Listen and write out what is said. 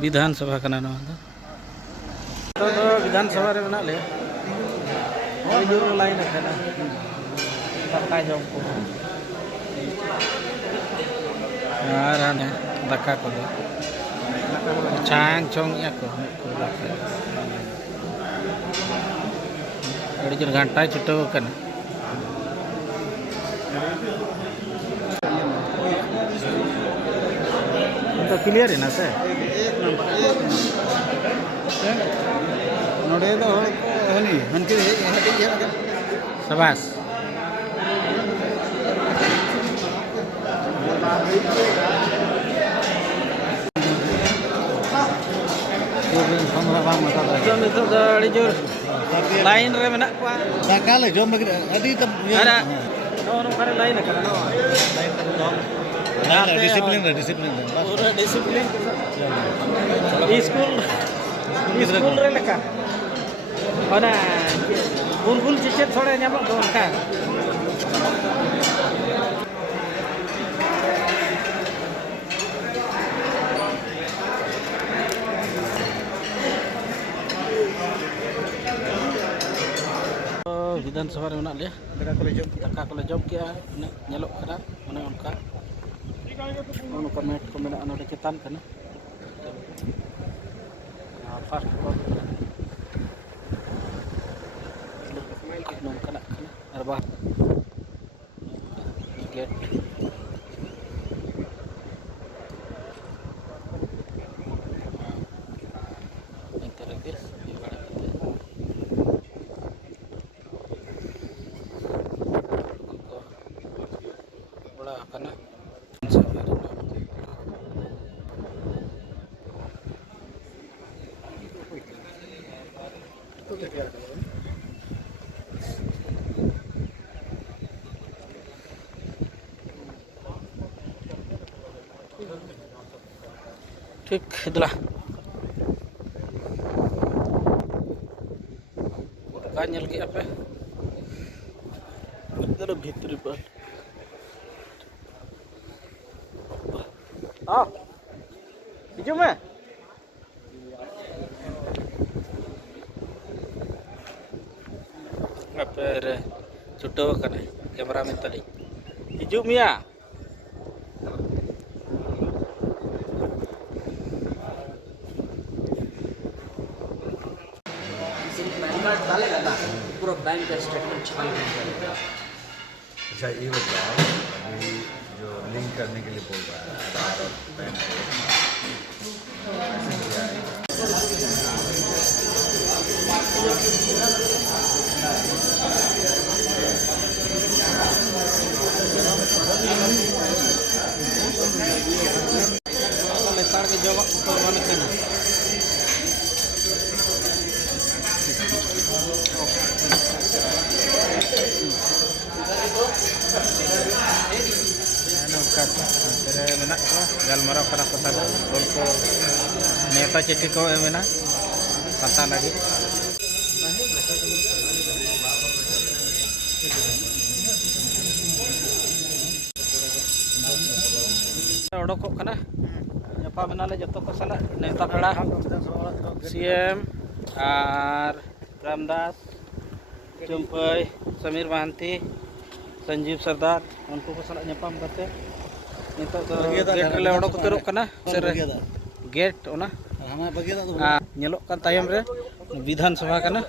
विधानसभा का नाम तो विधानसभा रे बना ले जोर लाइन है ना दाका जम को यार ने दाका को चांग चोंग या को अड़ी जोर घंटा छुटो कना तो क्लियर है ना से नोड़े दो हनी हनके हटी शाबाश जोर लाइन रे मेना को दाका ले जम लगे अडी तब अरे नो करे लाइन करे नो डिसिप्लिन पूरा डिसिप्लिन स्कूल रे लेका ओना बुलबुल चेचे थोड़े ᱧᱟᱢᱚᱜ ᱫᱚ ᱚᱱᱠᱟ विधानसभा रे मेना ले दाका को ले जम किया ᱧᱮᱞᱚᱜ ᱠᱟᱱᱟ ᱚᱱᱮ ᱚᱱᱠᱟ उनका मेट को मेरा अनोडे चेतान करना फास्ट नौका और बाहर गेट बड़ा करना ठीक itulah kan nyel ki apa betul bhitri par ah hijau mah apa re chuto kan kameramen tadi hijau mia डालेगा ना पूरा बैंक का स्टेटमेंट छान करेगा। अच्छा ये बताओ अभी जो लिंक करने के लिए बोल रहा है आधार और पैन लेताड़ के जगह ऊपर वाले के ना galmarau kana kota golko neta ceti ko emena kata lagi odokok kana nyapa menale joto ko sala neta peda CM ar Ramdas Jumpai Samir Mahanti Sanjeev Sardar unku ko sala nyapam kate नितो तो gate ले ओडो को कना sir gate ओना हमें बगिया तो ᱧᱮᱞᱚᱜ ᱠᱟᱱ ᱛᱟᱭᱚᱢ ᱨᱮ विधानसभा कना